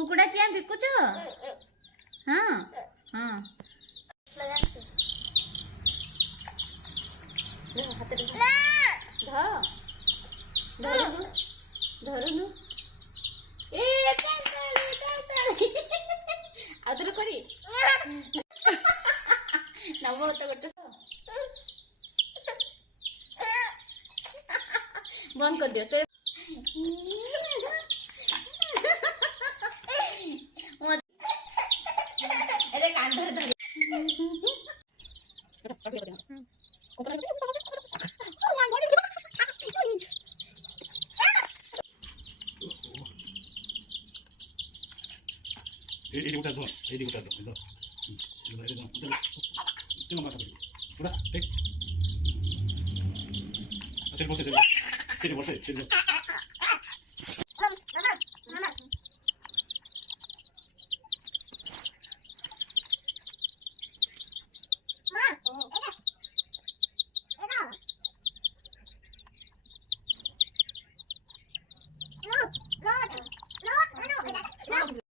କୁକୁଡ଼ା ଚିଆଁ ବିକୁଛ? ହଁ ହଁ। ଧରୁନୁ ଧରୁନୁ। ଏ ଆଉଥରେ କରି ନବ ଗୋଟେ ବନ୍ଦ କରିଦିଅ ସେ ଏବେ କାନ୍ଧରେ ଧରି এইটি গোটা দো এইটি গোটা দো দো চলো মাথা করি পুরা ঠিক আচ্ছা বসে বসে বসে